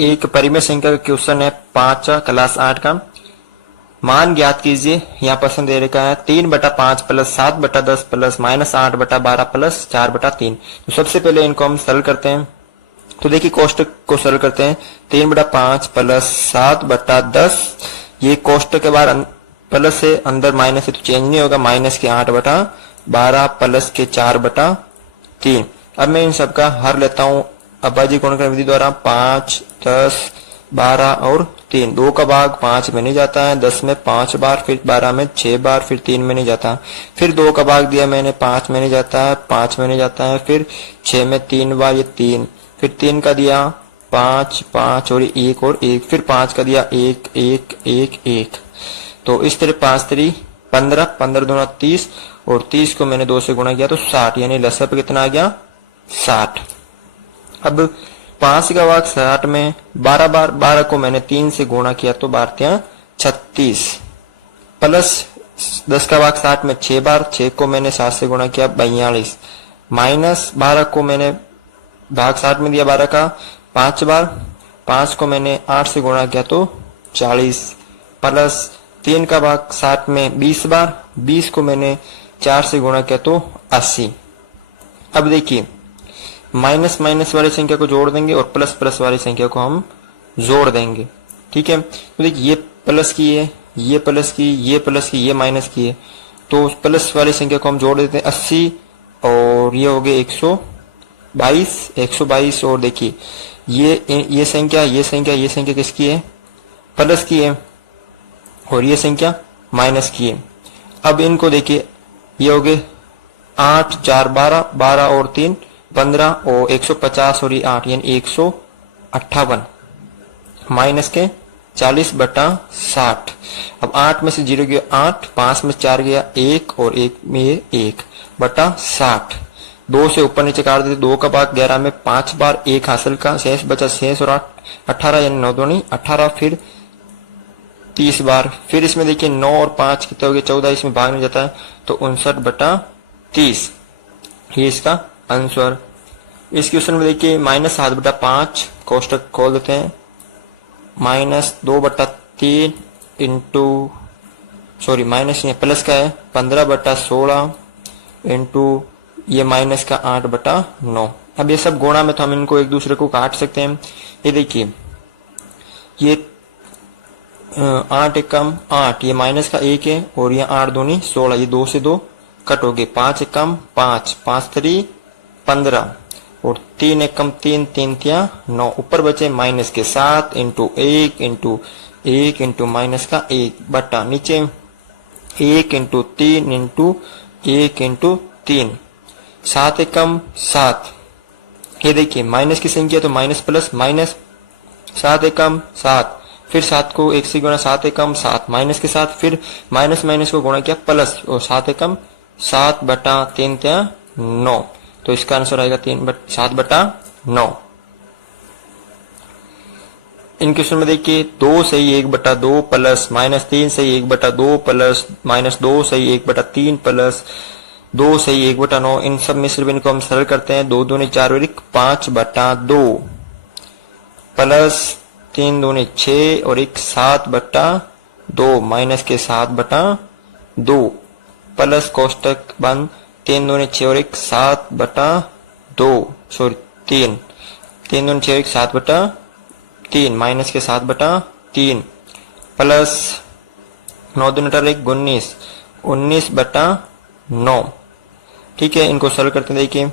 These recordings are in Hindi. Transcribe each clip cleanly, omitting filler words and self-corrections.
एक परिमेय संख्या का क्वेश्चन है 5 क्लास 8 का। मान ज्ञात कीजिए। यहाँ प्रश्न दे रखा है 3/5 प्लस 7/10 प्लस -8/12 प्लस 4/3। तो सबसे पहले इनको हम सरल करते हैं। तो देखिए कोष्टक को सरल करते हैं। 3/5 प्लस 7/10, ये कोष्टक के बाहर प्लस से अंदर माइनस है तो चेंज नहीं होगा, माइनस के 8/12 प्लस के 4/3। अब मैं इन सबका हर लेता हूं अभाज्य गुणनखंड विधि द्वारा। 5, 10, 12 और 3। 2 का भाग 5 में नहीं जाता है, 10 में 5 बार, फिर 12 में 6 बार, फिर 3 में नहीं जाता। फिर 2 का भाग दिया मैंने, 5 में नहीं जाता है, 5 में नहीं जाता है, फिर 6 में 3 बार, ये 3। फिर 3 का दिया 5, 5 और 1 और 1, फिर 5 का दिया 1, 1, 1, 1। तो इस तरह 5 3 15, 15 दूना 30 और 30 को मैंने 2 से गुणा किया तो 60, यानी लसा पे कितना आ गया 60। अब 5 का भाग 60 में 12 बार, 12 को मैंने 3 से गुणा किया तो 12 36 प्लस 10 का भाग 60 में 6 बार, 6 को मैंने 7 से गुणा किया 42 माइनस 12 को मैंने भाग 60 में दिया 12 का 5 बार, 5 को मैंने 8 से गुणा किया तो 40 प्लस 3 का भाग 60 में 20 बार, 20 को मैंने 4 से गुणा किया तो 80। अब देखिए माइनस माइनस वाली संख्या को जोड़ देंगे और प्लस प्लस वाली संख्या को हम जोड़ देंगे। ठीक है, तो देखिए ये प्लस की है, ये प्लस की, ये प्लस की, ये माइनस की है, तो प्लस वाली संख्या को हम जोड़ देते हैं 80 और ये हो गए 122। और देखिए ये संख्या, ये संख्या, ये संख्या किसकी है, प्लस की है और ये संख्या माइनस की है। अब इनको देखिए ये हो गए 8, 4, 12, 12 और 3 15 और 150 और ये 8 यानी 158 माइनस के 40/60। अब 8 में से 0 गया 8, 5 में 4 गया 1 और 1 में 1/60। 2 से ऊपर नीचे काट देते, 2 का भाग 11 में 5 बार, 1 हासिल का शेष बचा 6 और 8 18 यानी 9 दूनी 18, फिर 30 बार। फिर इसमें देखिए 9 और 5 कितने हो गए 14, इसमें भाग नहीं जाता है तो 59/30 ये इसका आंसर। इस क्वेश्चन में देखिए -7/5 कोष्टक खोल देते हैं, -2/3 इंटू सॉरी माइनस नहीं प्लस का है 15/16 इंटू ये माइनस का 8/9। अब ये सब गुणा में तो हम इनको एक दूसरे को काट सकते हैं। ये देखिए ये 8 एकम 8, ये माइनस का 1 है और ये 8 दूनी 16, ये 2 से 2 कट हो गए, 5 एकम 5, 5 3 15 और 3 एकम 3, 3 3 9, ऊपर बचे माइनस के 7 इंटू 1 इंटू 1 इंटू माइनस का 1 बटा नीचे 1 इंटू 3 इंटू 1 इंटू 3, 7 एकम 7। ये देखिए माइनस की संख्या तो माइनस प्लस माइनस 7 एकम 7, फिर 7 को 1 से गुणा 7 एकम 7 माइनस के साथ, फिर माइनस माइनस को गुणा किया प्लस और 7 एकम 7/3 9। तो इसका आंसर आएगा 7/9। इन क्वेश्चन में देखिए 2 सही 1/2 प्लस -3 सही 1/2 प्लस -2 सही 1/3 प्लस 2 सही 1/9। इन सब मिश्र भिन्न को हम सरल करते हैं। 2 दूनी 4 और 5/2 प्लस 3 दूनी 6 और 7/2 माइनस के 7/2 प्लस कोष्टक बंद 3 दूनी 6 और 7/2 सॉरी 3 दूनी 6 और 7/3 माइनस के 7/3 प्लस 9 दूनी 18 19/9। ठीक है, इनको सरल करते हैं। देखिए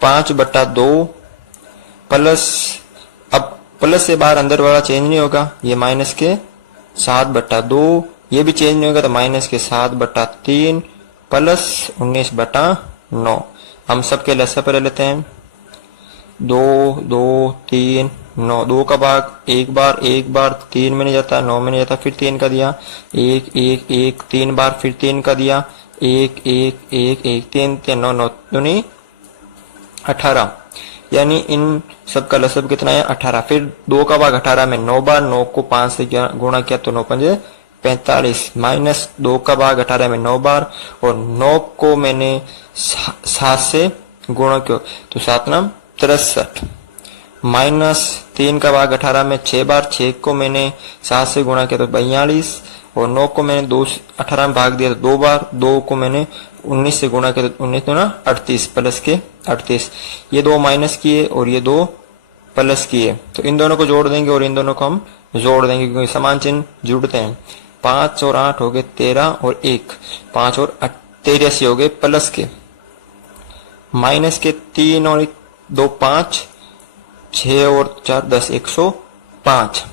5/2 प्लस, अब प्लस से बाहर अंदर वाला चेंज नहीं होगा, ये माइनस के 7/2, ये भी चेंज नहीं होगा तो माइनस के 7/3 प्लस 19/9। हम सबके लसा पर लेते हैं 2 2 3 9, 2 का भाग 1 बार 3 में नहीं जाता, 9 में नहीं जाता, फिर 3 का दिया 1 1 1 3 बार, फिर 3 का दिया 1 1 1 1 3 3 9 9 दूनी 18 यानी इन सबका लसब कितना है 18। फिर 2 का भाग 18 में 9 बार, 9 को 5 से गुणा किया तो 9 पंजे 45 माइनस 2 का भाग 18 में 9 बार और 9 को मैंने 7 से गुणा किया तो 7 9 63 -3 का भाग 18 में 6 बार, 6 को मैंने 7 से गुणा किया तो 42, और 9 को मैंने 2 18 में भाग दिया तो 2 बार, 2 को मैंने 19 से गुणा किया तो 19 तो ना 38 प्लस के 38। ये 2 माइनस किए और ये 2 प्लस किए, तो इन दोनों को जोड़ देंगे और इन दोनों को हम जोड़ देंगे क्योंकि समान चिन्ह जुड़ते हैं। 5 और 8 हो गए 13 और 1, 5 और 83 हो गए प्लस के, माइनस के 3 और 2 5, 6 और 4 10, 105।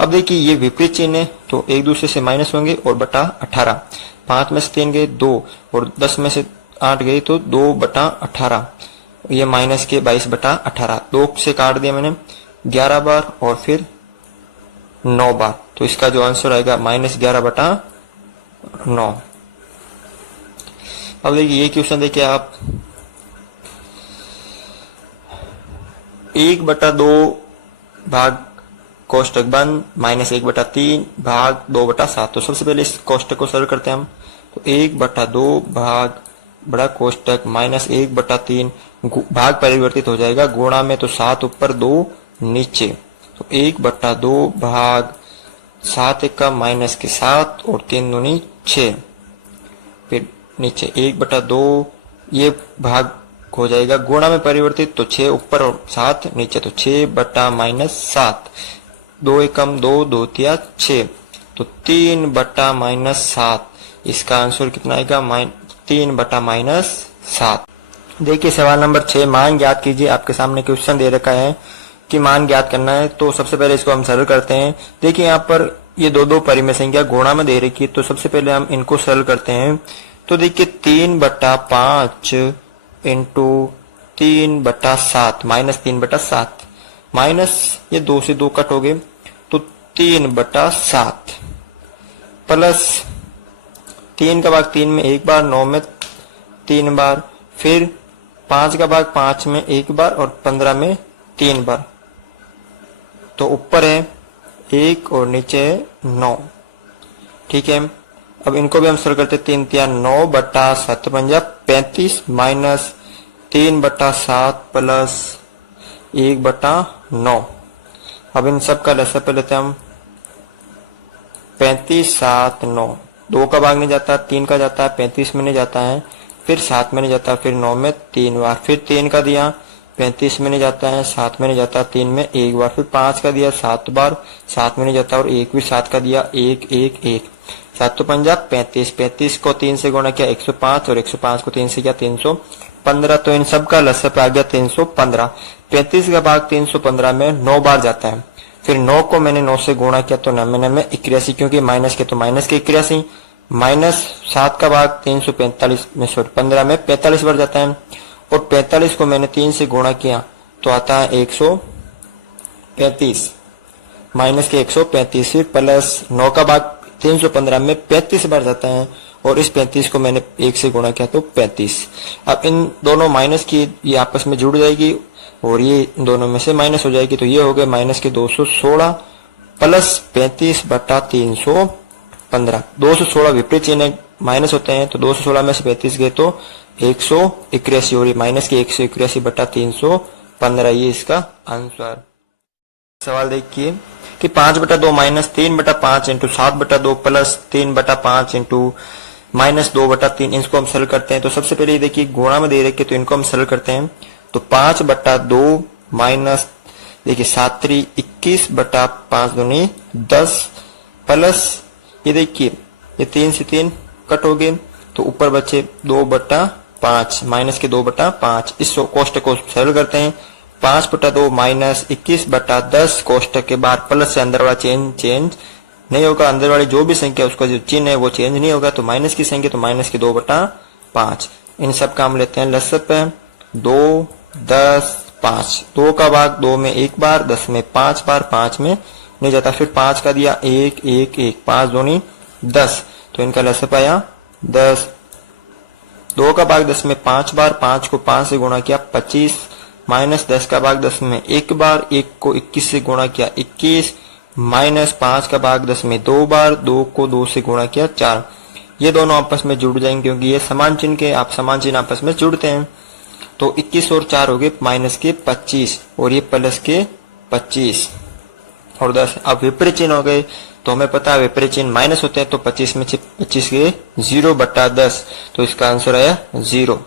अब देखिए ये विपरीत चिन्ह है तो एक दूसरे से माइनस होंगे और बटा 18, 5 में से 3 गए 2 और 10 में से 8 गए तो 2 बटा 18, ये माइनस के 22 बटा 18, 2 से काट दिया मैंने 11 बार और फिर 9 बार, तो इसका जो आंसर आएगा -11 बटा 9। अब देखिए ये क्वेश्चन देखिए आप, 1/2 भाग कोष्टक बंद -1/3 भाग 2/7। तो सबसे पहले इस कोष्टक को सरल करते हैं हम, तो 1/2 भाग बड़ा कोष्टक -1/3 भाग परिवर्तित हो जाएगा गुणा में, तो 7 ऊपर 2 नीचे, तो 1/2 भाग 7 1 का माइनस के 7 और 3 दूनी 6, फिर नीचे 1/2 ये भाग हो जाएगा गुणा में परिवर्तित, तो 6 ऊपर और 7 नीचे, तो 6 बटा -7, 2 एकम 2 2 तिया 6, तो 3 बटा -7, इसका आंसर कितना आएगा 3 बटा -7। देखिए सवाल नंबर 6, मान ज्ञात कीजिए। आपके सामने क्वेश्चन दे रखा है कि मान ज्ञात करना है, तो सबसे पहले इसको हम सरल करते हैं। देखिए यहाँ पर ये दो परिमेय संख्या गुणा में दे रखी है, तो सबसे पहले हम इनको सरल करते हैं। तो देखिए 3/5 इंटू 3/7 -3/7, माइनस ये 2 से 2 कट हो गए तो 3/7 प्लस 3 का भाग 3 में 1 बार, 9 में 3 बार, फिर 5 का भाग 5 में 1 बार और 15 में 3 बार, तो ऊपर है 1 और नीचे है 9। ठीक है, अब इनको भी हम सरल करते, 3 तिया 9 बटा 7 पंजा 35 माइनस 3/7 प्लस 1/9। अब इन सब का लसा पे लेते हम, 35 7 9, 2 का भाग नहीं जाता, 3 का जाता है, 35 में नहीं जाता है, फिर 7 में नहीं जाता, फिर 9 में 3 बार, फिर 3 का दिया 35 में नहीं जाता है, 7 में नहीं जाता, 3 में 1 बार, फिर 5 का दिया 7 बार, 7 में नहीं जाता, और 1 भी 7 का दिया 1 1 1, 7 तो पंजा 35, 35 को 3 से गुणा किया 105 और 105 को 3 से किया 315, तो इन सब का लसप आ गया 315। 35 का भाग 315 में 9 बार जाता है, फिर 9 को मैंने 9 से गुणा किया तो 9 में 81, क्योंकि माइनस के तो माइनस के 81, माइनस 7 का भाग 345 में 15 में 45 बार जाता है, और 45 को मैंने 3 से गुणा किया तो आता है 135, माइनस के 135, फिर प्लस 9 का भाग 315 में 35 बार जाता है, और इस 35 को मैंने 1 से गुणा किया तो 35। अब इन दोनों माइनस की ये आपस में जुड़ जाएगी और ये दोनों में से माइनस हो जाएगी, तो ये हो गए माइनस के 216 प्लस 35/315। 216 विपरीत चिन्ह माइनस होते हैं, तो 216 में से 35 गए तो 181 और माइनस के 181/315, ये इसका आंसर। सवाल देखिए कि 5/2 माइनस 3/5 इंटू 7/2 प्लस 3/5 इंटू -2/3, इसको हम सरल करते हैं। तो सबसे पहले देखिए गुणा में दे रखे तो इनको हम सरल करते हैं, तो 5/2 माइनस देखिए 7 3 21/5 दूनी 10 प्लस ये देखिए ये 3 से 3 कट हो गए, तो ऊपर बचे 2/5 माइनस के 2/5, इस कोष्टक को सरल करते हैं। 5/2 माइनस 21/10 कोष्टक के बाद प्लस से अंदर वाला चेंज नहीं होगा, अंदर वाली जो भी संख्या उसका जो चिन्ह है वो चेंज नहीं होगा, तो माइनस की संख्या तो माइनस के 2/5। इन सब का हम लेते हैं लसप है 2 10 5, 2 का भाग 2 में 1 बार, 10 में 5 बार, 5 में नहीं जाता, फिर 5 का दिया 1 1 1, 5 दूनी 10, तो इनका लसप आया 10। 2 का भाग 10 में 5 बार, 5 को 5 से गुणा किया 25, माइनस 10 का भाग 10 में 1 बार, 1 को 21 से गुणा किया 21, माइनस 5 का भाग 10 में 2 बार, 2 को 2 से गुणा किया 4। ये दोनों आपस में जुड़ जाएंगे क्योंकि ये समान चिन्ह के आप समान चिन्ह आपस में जुड़ते हैं। तो 21 और 4 हो गए माइनस के 25 और ये प्लस के 25 और 10। अब विपरीत चिन्ह हो गए तो हमें पता है विपरीत चिन्ह माइनस होते हैं, तो 25 में से 25 गए 0/10, तो इसका आंसर आया 0।